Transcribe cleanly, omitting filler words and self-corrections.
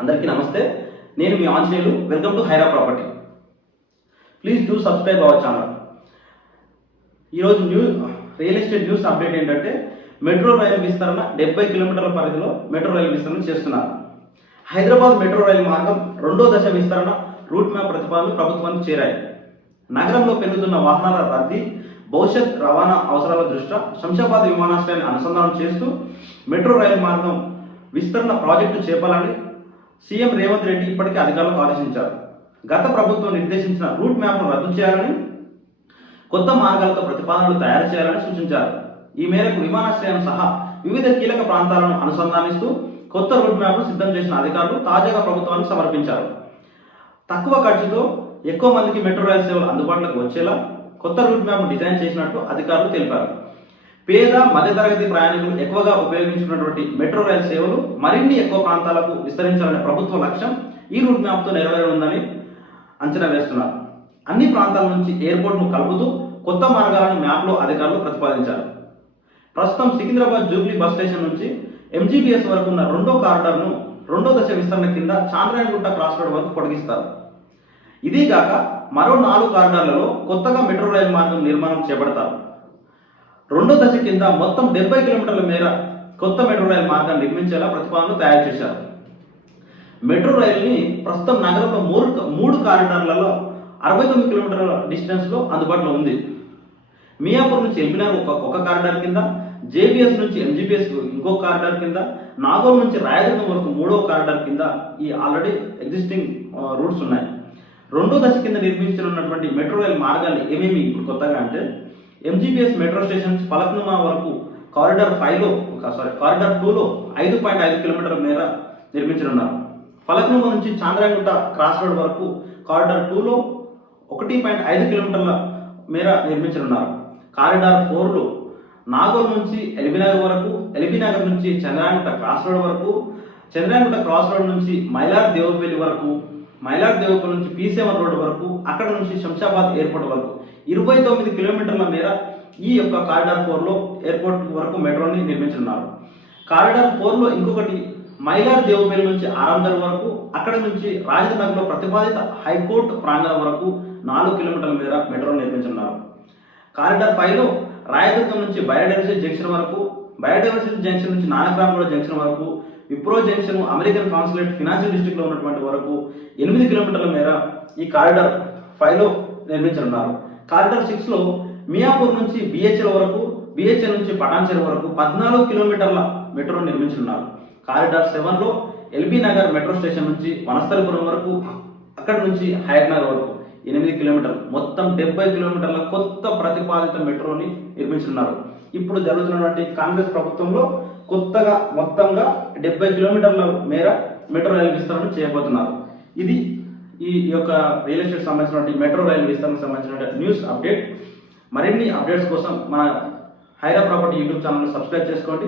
అందరికీ నమస్తే. నేను మీ ఆంజనేయులు. వెల్కమ్ టు హైరా property. Please do subscribe our channel. ఈరోజు రియల్ ఎస్టేట్ న్యూస్ అప్డేట్ ఏంటంటే, మెట్రో రైలు విస్తరణ 70 కిలోమీటర్ల పరిధిలో మెట్రో రైలు విస్తరణ చేస్తున్నారు. హైదరాబాద్ మెట్రో రైలు మార్గం 2వ దశ విస్తరణ రూట్ మ్యాప్ ప్రతిపాదనలు ప్రభుత్వానికి చేరాయి. నగరంలో పెరుగుతున్న వాహనాల రద్దీ, భవిష్యత్ రవాణా అవసరాల దృష్ట్యా శంషాబాద్ విమానాశ్రయాన్ని అనుసంధానం చేస్తూ మెట్రో రైలు మార్గం విస్తరణ ప్రాజెక్టు చేపాలని సీఎం రేవంత్ రెడ్డి ఇప్పటికే అధికారులకు ఆదేశించారు. గత ప్రభుత్వం నిర్దేశించిన రూట్ మ్యాప్ను రద్దు చేయాలని, కొత్త మార్గాలతో ప్రతిపాదనలు తయారు చేయాలని సూచించారు. ఈ మేరకు విమానాశ్రయం సహా వివిధ కీలక ప్రాంతాలను అనుసంధానిస్తూ కొత్త రూట్ మ్యాప్ను సిద్ధం చేసిన అధికారులు తాజాగా ప్రభుత్వానికి సమర్పించారు. తక్కువ ఖర్చుతో ఎక్కువ మందికి మెట్రో రైలు సేవలు అందుబాటులోకి వచ్చేలా కొత్త రూట్ మ్యాప్ను డిజైన్ చేసినట్టు అధికారులు తెలిపారు. పేద మధ్యతరగతి ప్రయాణికులు ఎక్కువగా ఉపయోగించుకున్నటువంటి మెట్రో రైలు సేవలు మరిన్ని ఎక్కువ ప్రాంతాలకు విస్తరించాలనే ప్రభుత్వ లక్ష్యం ఈ రూట్ మ్యాప్తో నెరవేరనుందని అంచనా వేస్తున్నారు. అన్ని ప్రాంతాల నుంచి ఎయిర్పోర్ట్ను కలుపుతూ కొత్త మార్గాలను మ్యాప్లో అధికారులు ప్రతిపాదించారు. ప్రస్తుతం సికింద్రాబాద్ జూబ్లీ బస్ స్టేషన్ నుంచి ఎంజీబీఎస్ వరకు ఉన్న 2వ కారిడార్ను 2వ దశ విస్తరణ కింద చాంద్రాయణగుట్ట క్రాస్ రోడ్ వరకు పొడిగిస్తారు. ఇదిగాక మరో 4 కారిడార్లలో కొత్తగా మెట్రో రైలు మార్గం నిర్మాణం చేపడతారు. 2వ దశ కింద మొత్తం 70 కిలోమీటర్ల మేర కొత్త మెట్రో రైలు మార్గాన్ని నిర్మించేలా ప్రతిపాదనలు తయారు చేశారు. మెట్రో రైలుని ప్రస్తుతం నగరంలో 3 కారిడార్లలో 69 కిలోమీటర్ల డిస్టెన్స్లో అందుబాటులో ఉంది. మియాపూర్ నుంచి ఎల్బీనగర్ ఒక కారిడార్ కింద, జేబీఎస్ నుంచి ఎంజీబీఎస్ ఇంకో కారిడార్ కింద, నాగోల్ నుంచి రాయదుర్గం వరకు 3వ కారిడార్ కింద ఈ ఆల్రెడీ ఎగ్జిస్టింగ్ రూట్స్ ఉన్నాయి. 2వ దశ కింద నిర్మించనున్నటువంటి మెట్రో రైలు మార్గాలు ఏమేమి ఇప్పుడు కొత్తగా అంటే, ఎంజీబీఎస్ మెట్రో స్టేషన్ నుంచి ఫలక్నుమా వరకు కారిడార్ 2లో 5.5 కిలోమీటర్ల మేర నిర్మించనున్నారు. ఫలక్నుమా నుంచి చాంద్రాయణగుట్ట క్రాస్ రోడ్ వరకు కారిడార్ 2లో 1.5 కిలోమీటర్ల మేర నిర్మించనున్నారు. కారిడార్ 4లో నాగోల్ నుంచి ఎల్బీనగర్ వరకు, ఎల్బీనగర్ నుంచి చంద్రాయణగుట్ట క్రాస్ రోడ్ వరకు, చంద్రాయణగుట్ట క్రాస్ రోడ్ నుంచి మైలార్ దేవుపల్లి వరకు, మైలార్ దేవుపల్లి నుంచి P7 రోడ్ వరకు, అక్కడ నుంచి శంషాబాద్ ఎయిర్పోర్ట్ వరకు 29 కిలోమీటర్ల మేర ఈ యొక్క కారిడార్ 4లో ఎయిర్పోర్ట్ వరకు మెట్రోని నిర్మించనున్నారు. కారిడార్ 4లో ఇంకొకటి మైలార్ దేవుపల్లి నుంచి ఆరాంఘర్ వరకు, అక్కడ నుంచి రాజనగర్లో ప్రతిపాదిత హైకోర్టు ప్రాంగణం వరకు 4 కిలోమీటర్ల మేర మెట్రోని నిర్మించనున్నారు. కారిడార్ 5లో రాయదుర్గం నుంచి బయోడైవర్సిటీ జంక్షన్ వరకు, బయోడైవర్సిటీ జంక్షన్ నుంచి నానక్రామ్గూడ జంక్షన్ వరకు, Wipro junction American consulate financial డిస్ట్రిక్ట్లో ఉన్నటువంటి వరకు 8 కిలోమీటర్ల మేర ఈ కారిడార్ 5లో నిర్మించనున్నారు. కారిడార్ 6లో మియాపూర్ నుంచి బిహెచ్ఎల్ వరకు, బిహెచ్ఎల్ నుంచి పటాన్చెరు వరకు 14 కిలోమీటర్ల మెట్రో నిర్మించనున్నారు. కారిడార్ 7లో ఎల్బీ నగర్ మెట్రో స్టేషన్ నుంచి వనస్థలిపురం వరకు, అక్కడి నుంచి హయత్ నగర్ వరకు 8 కిలోమీటర్లు, మొత్తం 70 కిలోమీటర్ల కొత్త ప్రతిపాదిత మెట్రోని నిర్మించున్నారు. ఇప్పుడు జరుగుతున్నటువంటి కాంగ్రెస్ ప్రభుత్వంలో కొత్తగా మొత్తంగా 70 కిలోమీటర్ల మేర మెట్రో రైలు విస్తరణ చేయబోతున్నారు. ఇది ఈ యొక్క రియల్ ఎస్టేట్ సంబంధించినటువంటి మెట్రో రైలు విస్తరణకు సంబంధించిన న్యూస్ అప్డేట్. మరిన్ని అప్డేట్స్ కోసం మన హైరా ప్రాపర్టీ యూట్యూబ్ ఛానల్ని సబ్స్క్రైబ్ చేసుకోండి.